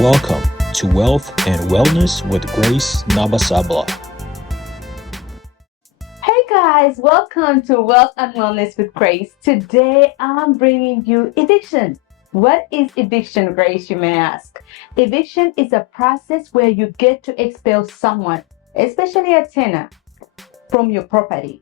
Welcome to Wealth and Wellness with Grace Nabasabla. Hey guys, welcome to Wealth and Wellness with Grace. Today I'm bringing you eviction. What is eviction, Grace, you may ask? Eviction is a process where you get to expel someone, especially a tenant, from your property.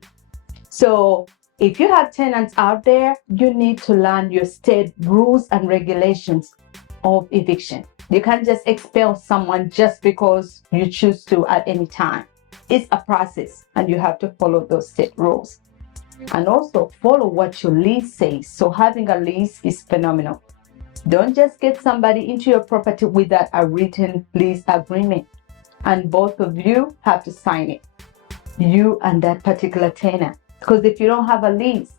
So if you have tenants out there, you need to learn your state rules and regulations of eviction. You can't just expel someone just because you choose to at any time. It's a process and you have to follow those state rules. And also follow what your lease says. So having a lease is phenomenal. Don't just get somebody into your property without a written lease agreement. And both of you have to sign it. You and that particular tenant. Because if you don't have a lease,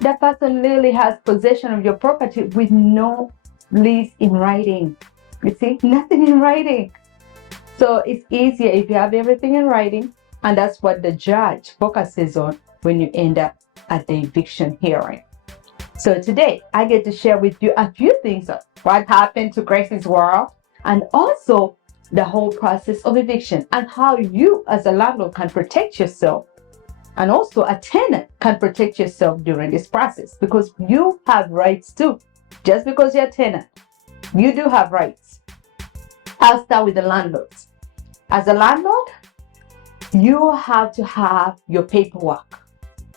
that person literally has possession of your property with no lease in writing. You see, nothing in writing. So it's easier if you have everything in writing, and that's what the judge focuses on when you end up at the eviction hearing. So today, I get to share with you a few things of what happened to Grace's world, and also the whole process of eviction and how you as a landlord can protect yourself, and also a tenant can protect yourself during this process, because you have rights too. Just because you're a tenant, you do have rights. I'll start with the landlords. As a landlord, you have to have your paperwork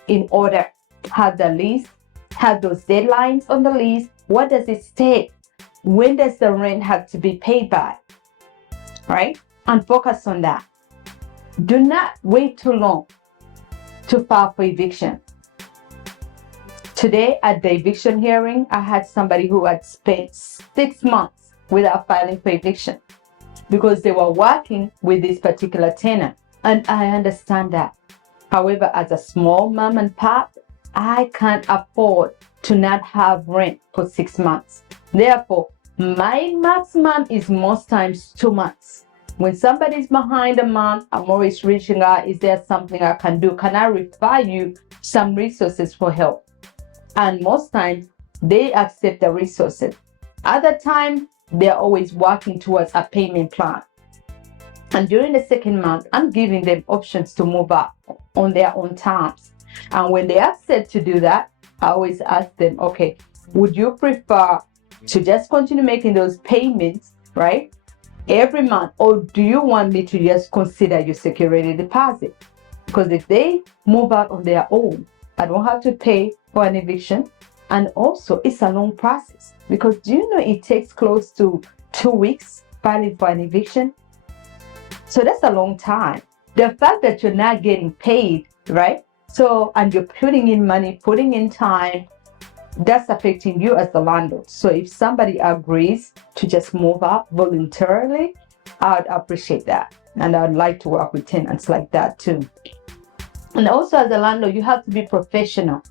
in order. Have the lease, have those deadlines on the lease. What does it state? When does the rent have to be paid by? Right? And focus on that. Do not wait too long to file for eviction. Today at the eviction hearing, I had somebody who had spent 6 months without filing for eviction because they were working with this particular tenant. And I understand that. However, as a small mom and pop, I can't afford to not have rent for 6 months. Therefore, my maximum is most times 2 months. When somebody's behind a month, I'm always reaching out. Is there something I can do? Can I refer you some resources for help? And most times, they accept the resources. Other times, they're always working towards a payment plan. And during the second month, I'm giving them options to move up on their own terms. And when they accept to do that, I always ask them, okay, would you prefer to just continue making those payments, right, every month? Or do you want me to just consider your security deposit? Because if they move out on their own, I don't have to pay for an eviction. And also, it's a long process. Because do you know it takes close to 2 weeks filing for an eviction? So that's a long time. The fact that you're not getting paid, right? So, and you're putting in money, putting in time, that's affecting you as the landlord. So if somebody agrees to just move out voluntarily, I'd appreciate that. And I'd like to work with tenants like that too. And also as a landlord, you have to be professional.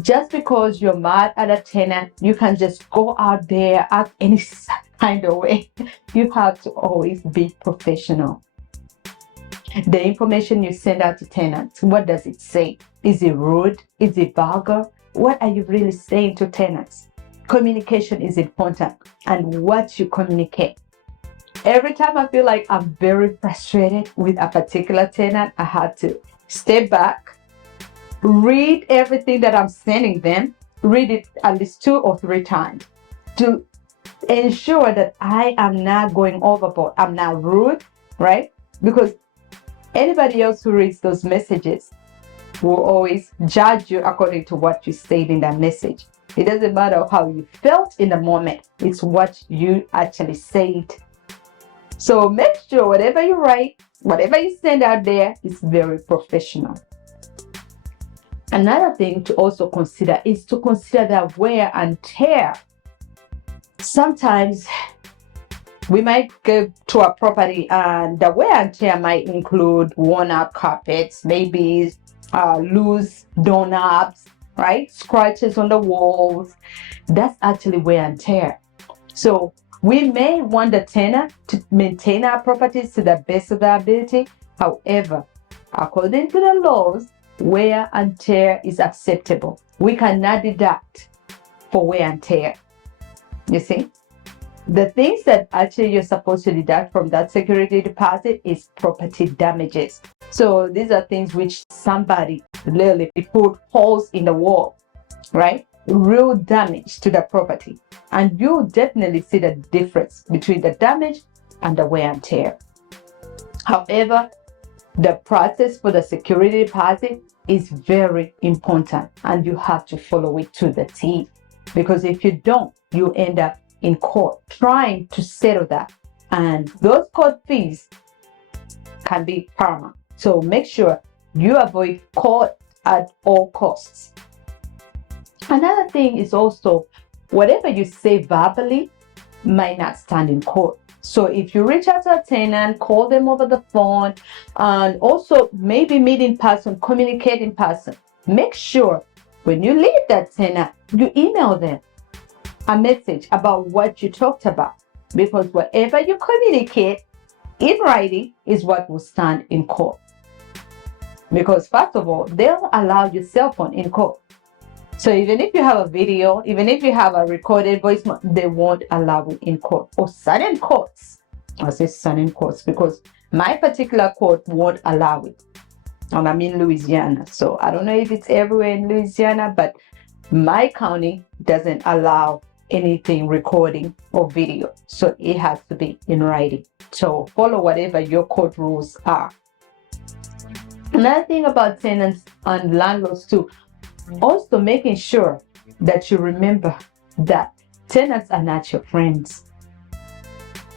Just because you're mad at a tenant, you can just go out there, act any kind of way. You have to always be professional. The information you send out to tenants, what does it say? Is it rude? Is it vulgar? What are you really saying to tenants? Communication is important, and what you communicate. Every time I feel like I'm very frustrated with a particular tenant, I have to step back, read everything that I'm sending them, read it at least 2 or 3 times to ensure that I am not going overboard. I'm not rude, right? Because anybody else who reads those messages will always judge you according to what you said in that message. It doesn't matter how you felt in the moment. It's what you actually said. So make sure whatever you write, whatever you send out there is very professional. Another thing to also consider is to consider the wear and tear. Sometimes we might go to a property and the wear and tear might include worn out carpets, maybe loose doorknobs, right? Scratches on the walls. That's actually wear and tear. So we may want the tenant to maintain our properties to the best of their ability. However, according to the laws, wear and tear is acceptable. We cannot deduct for wear and tear. You see? The things that actually you're supposed to deduct from that security deposit is property damages. So these are things which somebody literally put holes in the wall, right? Real damage to the property. And you definitely see the difference between the damage and the wear and tear. However, the process for the security deposit is very important and you have to follow it to the T. Because if you don't, you end up in court trying to settle that. And those court fees can be paramount. So make sure you avoid court at all costs. Another thing is also whatever you say verbally might not stand in court. So if you reach out to a tenant, call them over the phone, and also maybe meet in person, communicate in person. Make sure when you leave that tenant, you email them a message about what you talked about. Because whatever you communicate in writing is what will stand in court. Because first of all, they'll allow your cell phone in court. So even if you have a video, even if you have a recorded voice, they won't allow it in court. Or certain courts, I say certain courts because my particular court won't allow it. And I'm in Louisiana. So I don't know if it's everywhere in Louisiana, but my county doesn't allow anything recording or video. So it has to be in writing. So follow whatever your court rules are. Another thing about tenants and landlords too, also making sure that you remember that tenants are not your friends.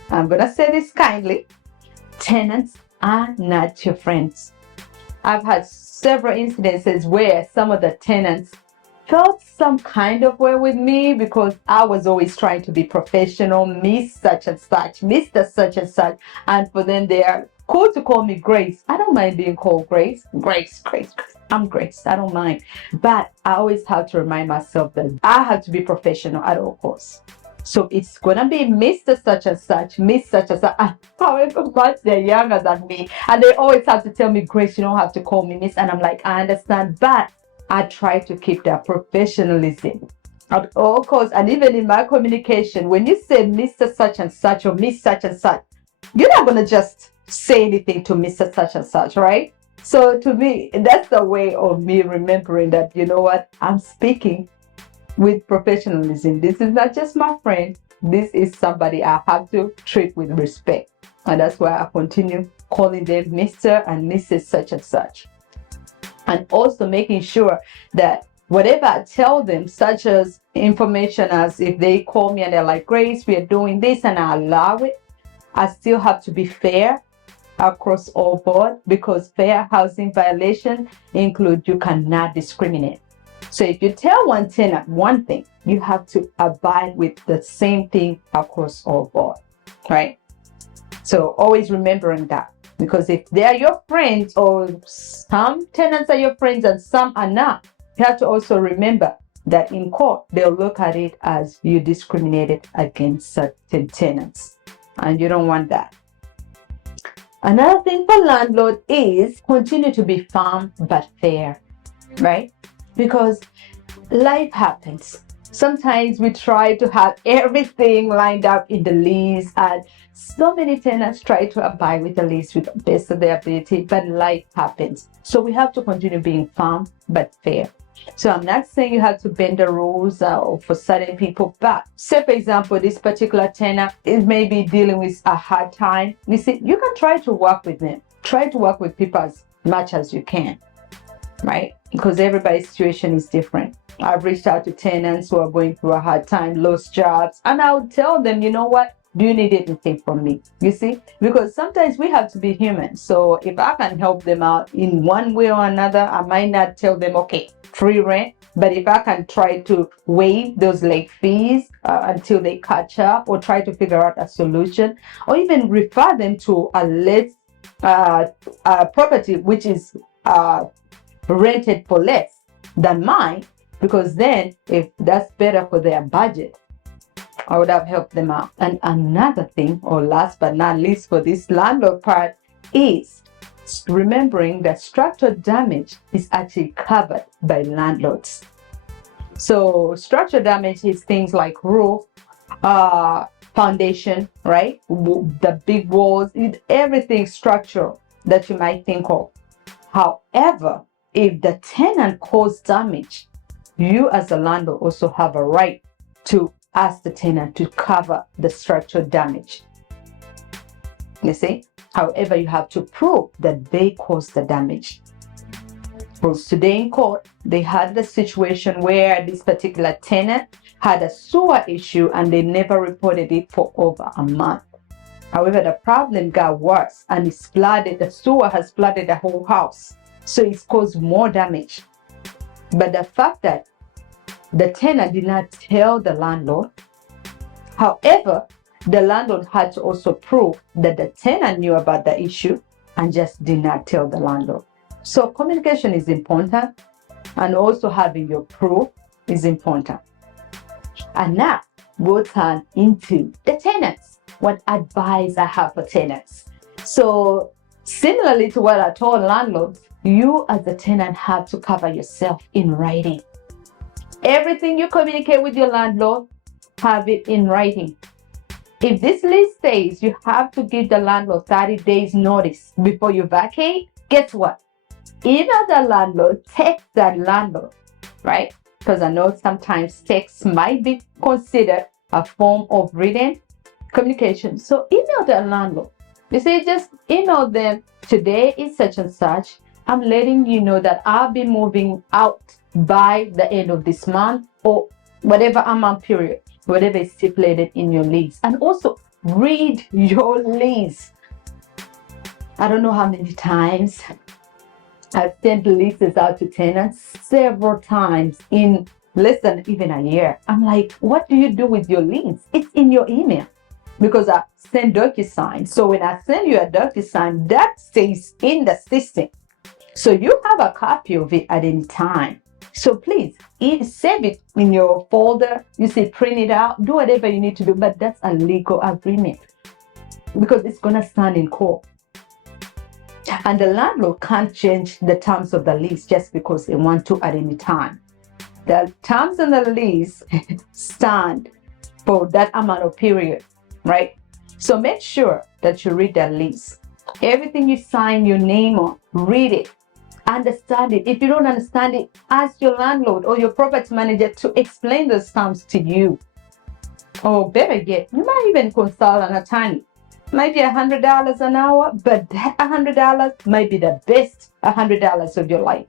I'm going to say this kindly. Tenants are not your friends. I've had several incidences where some of the tenants felt some kind of way with me because I was always trying to be professional, Miss such and such, Mr. such and such. And for them, they are cool to call me Grace. I don't mind being called Grace. Grace. I'm Grace. I don't mind. But I always have to remind myself that I have to be professional at all costs. So it's going to be Mr. such and such, Miss such and such. However much they're younger than me. And they always have to tell me, Grace, you don't have to call me Miss. And I'm like, I understand. But I try to keep that professionalism at all costs. And even in my communication, when you say Mr. such and such or Miss such and such, you're not going to just say anything to Mr. such and such, right? So to me, that's the way of me remembering that, you know what, I'm speaking with professionalism. This is not just my friend. This is somebody I have to treat with respect. And that's why I continue calling them Mr. and Mrs. such and such. And also making sure that whatever I tell them, such as information as if they call me and they're like, Grace, we are doing this, and I allow it, I still have to be fair across all board, because fair housing violation include you cannot discriminate. So if you tell one tenant one thing, you have to abide with the same thing across all board, right? So always remembering that, because if they are your friends, or some tenants are your friends and some are not, you have to also remember that in court, they'll look at it as you discriminated against certain tenants, and you don't want that. Another thing for landlord is continue to be firm but fair, right? Because life happens. Sometimes we try to have everything lined up in the lease, and so many tenants try to abide with the lease with the best of their ability, but life happens. So we have to continue being firm but fair. So I'm not saying you have to bend the rules for certain people, but say for example, this particular tenant is maybe dealing with a hard time. You see, you can try to work with them. Try to work with people as much as you can, right? Because everybody's situation is different. I've reached out to tenants who are going through a hard time, lost jobs, and I would tell them, you know what? Do you need anything from me? You see, because sometimes we have to be human. So if I can help them out in one way or another, I might not tell them, okay, free rent. But if I can try to waive those late fees until they catch up, or try to figure out a solution, or even refer them to a less property which is rented for less than mine, because then if that's better for their budget, I would have helped them out. And another thing, or last but not least for this landlord part, is remembering that structural damage is actually covered by landlords. So structural damage is things like roof, foundation, right? The big walls, everything structural that you might think of. However, if the tenant caused damage, you as a landlord also have a right to ask the tenant to cover the structural damage. You see? However, you have to prove that they caused the damage. Because today in court, they had the situation where this particular tenant had a sewer issue and they never reported it for over a month. However, the problem got worse and it's flooded. The sewer has flooded the whole house. So it's caused more damage. But the fact that the tenant did not tell the landlord, however, the landlord had to also prove that the tenant knew about the issue and just did not tell the landlord. So communication is important, and also having your proof is important. And now we'll turn into the tenants. What advice I have for tenants. So similarly to what I told landlords, you as a tenant have to cover yourself in writing. Everything you communicate with your landlord, have it in writing. If this lease says you have to give the landlord 30 days notice before you vacate, guess what? Email the landlord, text that landlord, right? Because I know sometimes text might be considered a form of written communication. So email the landlord. You say, just email them, today is such and such. I'm letting you know that I'll be moving out by the end of this month or whatever amount period, whatever is stipulated in your lease. And also read your lease. I don't know how many times I've sent leases out to tenants, several times in less than even a year. I'm like, what do you do with your lease? It's in your email. Because I send DocuSign. So when I send you a DocuSign, that stays in the system. So you have a copy of it at any time. So please, save it in your folder. You say print it out, do whatever you need to do, but that's a legal agreement because it's going to stand in court. And the landlord can't change the terms of the lease just because they want to at any time. The terms in the lease stand for that amount of period, right? So make sure that you read that lease. Everything you sign your name on, read it. Understand it. If you don't understand it, ask your landlord or your property manager to explain those terms to you. Or better yet, you might even consult an attorney. Might be $100 an hour, but that $100 might be the best $100 of your life.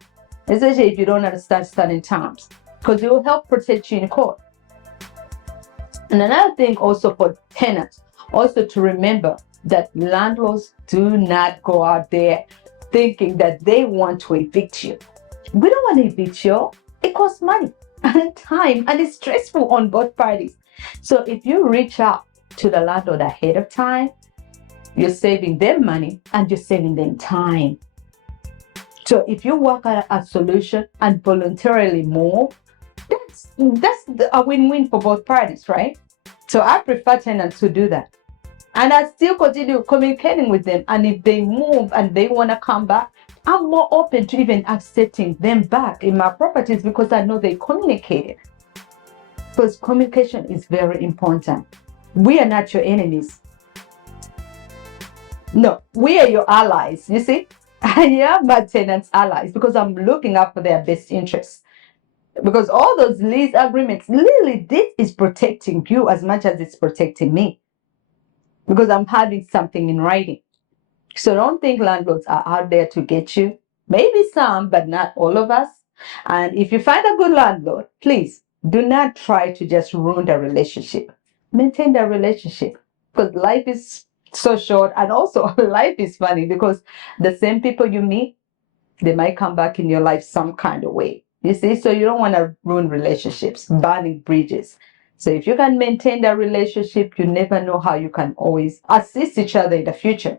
Especially if you don't understand certain terms, because it will help protect you in court. And another thing also for tenants, also to remember that landlords do not go out there thinking that they want to evict you. We don't want to evict you. It costs money and time and it's stressful on both parties. So if you reach out to the landlord ahead of time, you're saving them money and you're saving them time. So if you work out a solution and voluntarily move, that's a win-win for both parties, right? So I prefer tenants to do that. And I still continue communicating with them. And if they move and they want to come back, I'm more open to even accepting them back in my properties because I know they communicated. Because communication is very important. We are not your enemies. No, we are your allies, you see? I am my tenants' allies because I'm looking out for their best interests. Because all those lease agreements, literally, this is protecting you as much as it's protecting me. Because I'm having something in writing. So don't think landlords are out there to get you. Maybe some, but not all of us. And if you find a good landlord, please do not try to just ruin the relationship. Maintain the relationship. Because life is so short, and also life is funny because the same people you meet, they might come back in your life some kind of way. You see, so you don't want to ruin relationships, burning bridges. So if you can maintain that relationship, you never know how you can always assist each other in the future,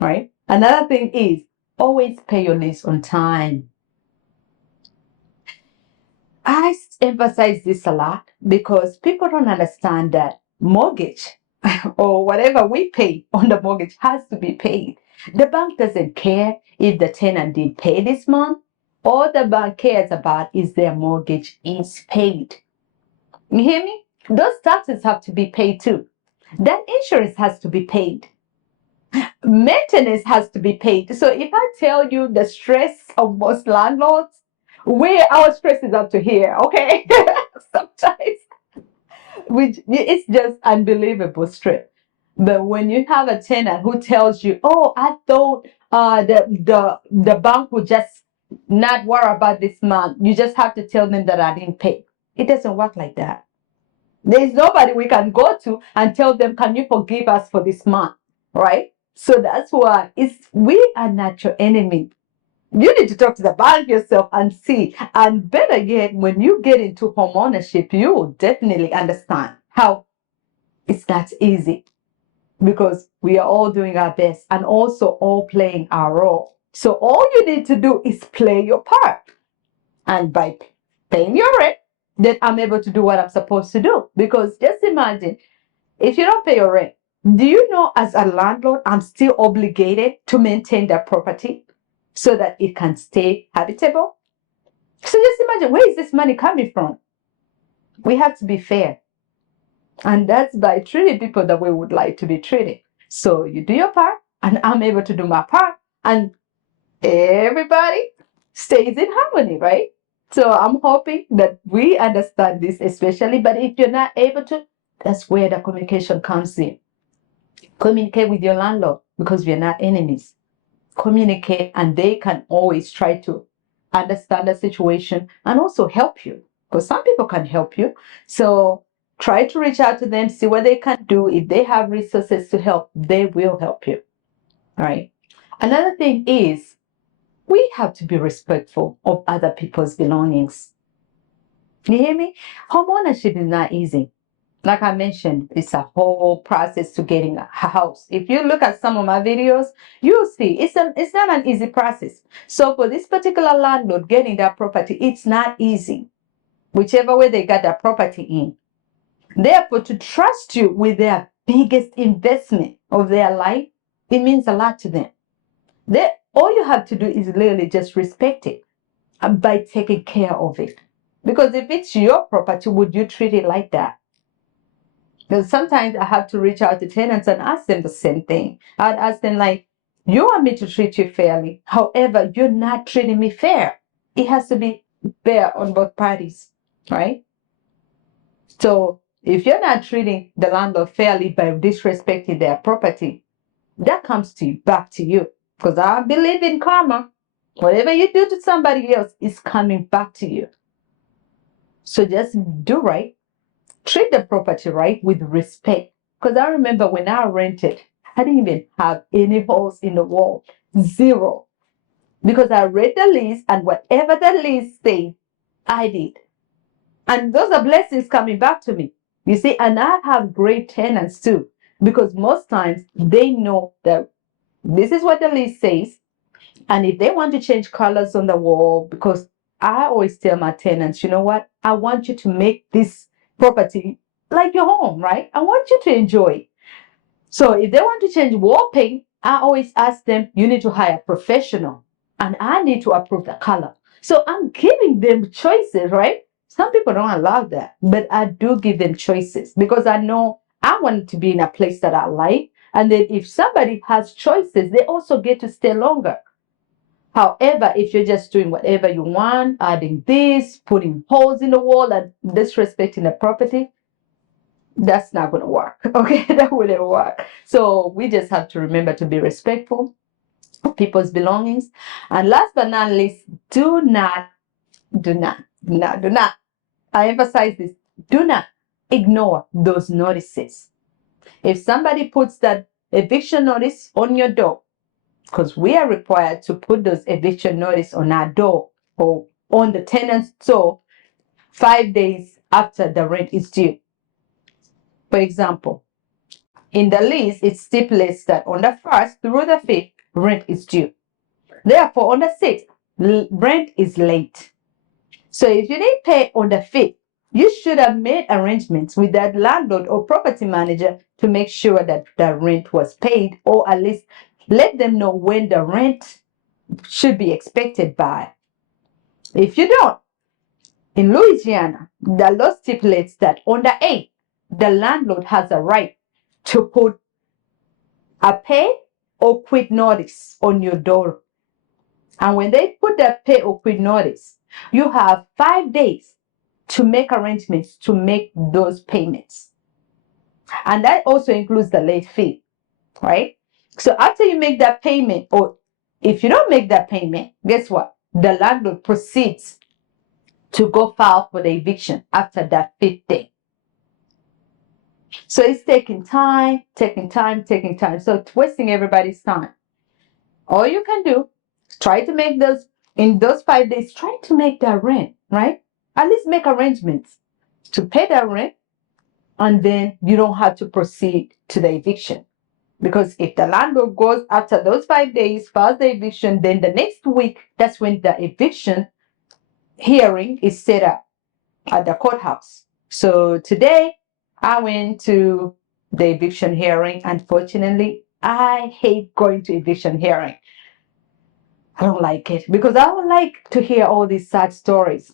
right? Another thing is always pay your lease on time. I emphasize this a lot because people don't understand that mortgage or whatever we pay on the mortgage has to be paid. The bank doesn't care if the tenant did pay this month. All the bank cares about is their mortgage is paid. You hear me? Those taxes have to be paid too. that insurance has to be paid. Maintenance has to be paid. So if I tell you the stress of most landlords, our stress is up to here, okay? Sometimes it's just unbelievable stress. But when you have a tenant who tells you, "Oh, I thought the bank would just not worry about this month," you just have to tell them that I didn't pay. It doesn't work like that. There's nobody we can go to and tell them, "Can you forgive us for this month?" Right? So that's why we are not your enemy. You need to talk to the bank yourself and see. And better yet, when you get into home ownership, you will definitely understand how it's not easy, because we are all doing our best and also all playing our role. So all you need to do is play your part. And by paying your rent, then I'm able to do what I'm supposed to do. Because just imagine, if you don't pay your rent, do you know as a landlord, I'm still obligated to maintain that property so that it can stay habitable? So just imagine, where is this money coming from? We have to be fair. And that's by treating people the way we would like to be treated. So you do your part, and I'm able to do my part, and everybody stays in harmony, right? So I'm hoping that we understand this, especially. But if you're not able to, that's where the communication comes in. Communicate with your landlord, because we're not enemies. Communicate, and they can always try to understand the situation and also help you, because some people can help you. So try to reach out to them, see what they can do. If they have resources to help, they will help you. All right. Another thing is, we have to be respectful of other people's belongings. You hear me? Home ownership is not easy. Like I mentioned, it's a whole process to getting a house. If you look at some of my videos, you'll see it's not an easy process. So for this particular landlord getting that property, it's not easy. Whichever way they got that property in. Therefore, to trust you with their biggest investment of their life, it means a lot to them. All you have to do is literally just respect it by taking care of it. Because if it's your property, would you treat it like that? Because sometimes I have to reach out to tenants and ask them the same thing. I'd ask them, like, you want me to treat you fairly. However, you're not treating me fair. It has to be fair on both parties, right? So if you're not treating the landlord fairly by disrespecting their property, that comes back to you. Because I believe in karma. Whatever you do to somebody else is coming back to you. So just do right. Treat the property right with respect. Because I remember when I rented, I didn't even have any holes in the wall. Zero. Because I read the lease, and whatever the lease said, I did. And those are blessings coming back to me. You see, and I have great tenants too. Because most times they know that this is what the lease says. And if they want to change colors on the wall, because I always tell my tenants, you know what? I want you to make this property like your home, right? I want you to enjoy it. So if they want to change wall paint, I always ask them, you need to hire a professional, and I need to approve the color. So I'm giving them choices, right? Some people don't allow that, but I do give them choices because I know I want to be in a place that I like. And then if somebody has choices, they also get to stay longer. However, if you're just doing whatever you want, adding this, putting holes in the wall, and disrespecting the property, that's not going to work. Okay, that wouldn't work. So we just have to remember to be respectful of people's belongings. And last but not least, do not, I emphasize this, do not ignore those notices. If somebody puts that eviction notice on your door, because we are required to put those eviction notice on our door or on the tenant's door 5 days after the rent is due. For example, in the lease, it stipulates that on the 1st through the 5th, rent is due. Therefore, on the 6th, rent is late. So if you didn't pay on the 5th, you should have made arrangements with that landlord or property manager to make sure that the rent was paid, or at least let them know when the rent should be expected by. If you don't, in Louisiana, the law stipulates that on the 8th, the landlord has a right to put a pay or quit notice on your door. And when they put that pay or quit notice, you have 5 days to make arrangements to make those payments. And that also includes the late fee, right? So after you make that payment, or if you don't make that payment, guess what? The landlord proceeds to go file for the eviction after that 5th day. So it's taking time. So it's wasting everybody's time. All you can do, try to make in those 5 days, try to make that rent, right? At least make arrangements to pay that rent, and then you don't have to proceed to the eviction. Because if the landlord goes after those 5 days, files the eviction, then the next week, that's when the eviction hearing is set up at the courthouse. So today, I went to the eviction hearing. Unfortunately, I hate going to eviction hearing. I don't like it because I don't like to hear all these sad stories.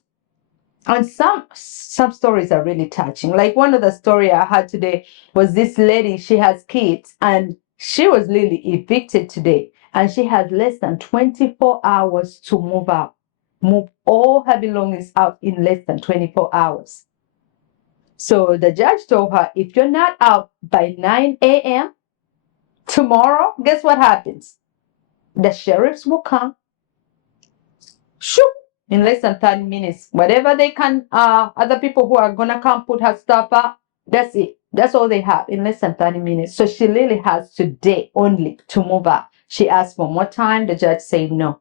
And some stories are really touching. Like one of the story I had today was this lady, she has kids and she was really evicted today. And she has less than 24 hours to move out. Move all her belongings out in less than 24 hours. So the judge told her, if you're not out by 9 a.m. tomorrow, guess what happens? The sheriffs will come. Shoot! In less than 30 minutes. Whatever they can, other people who are going to come put her stuff up, that's it. That's all they have in less than 30 minutes. So she really has today only to move out. She asked for more time. The judge said no.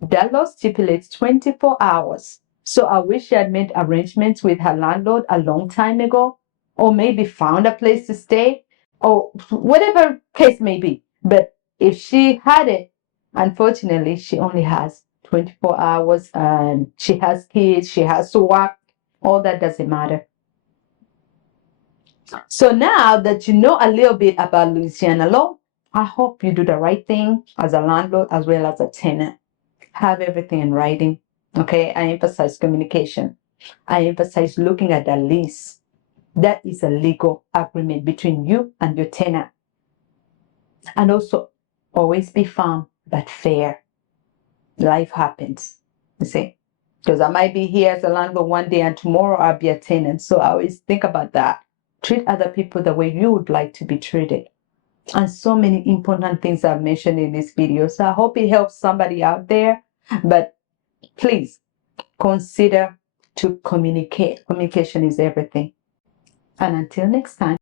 That law stipulates 24 hours. So I wish she had made arrangements with her landlord a long time ago, or maybe found a place to stay, or whatever case may be. But if she had it, unfortunately, she only has 24 hours and she has kids, she has to work. All that doesn't matter. So now that you know a little bit about Louisiana law, I hope you do the right thing as a landlord as well as a tenant. Have everything in writing. Okay, I emphasize communication. I emphasize looking at the lease. That is a legal agreement between you and your tenant. And also, always be firm but fair. Life happens, you see. Because I might be here as a landlord one day and tomorrow I'll be a tenant. So I always think about that. Treat other people the way you would like to be treated. And so many important things I've mentioned in this video. So I hope it helps somebody out there. But please consider to communicate. Communication is everything. And until next time.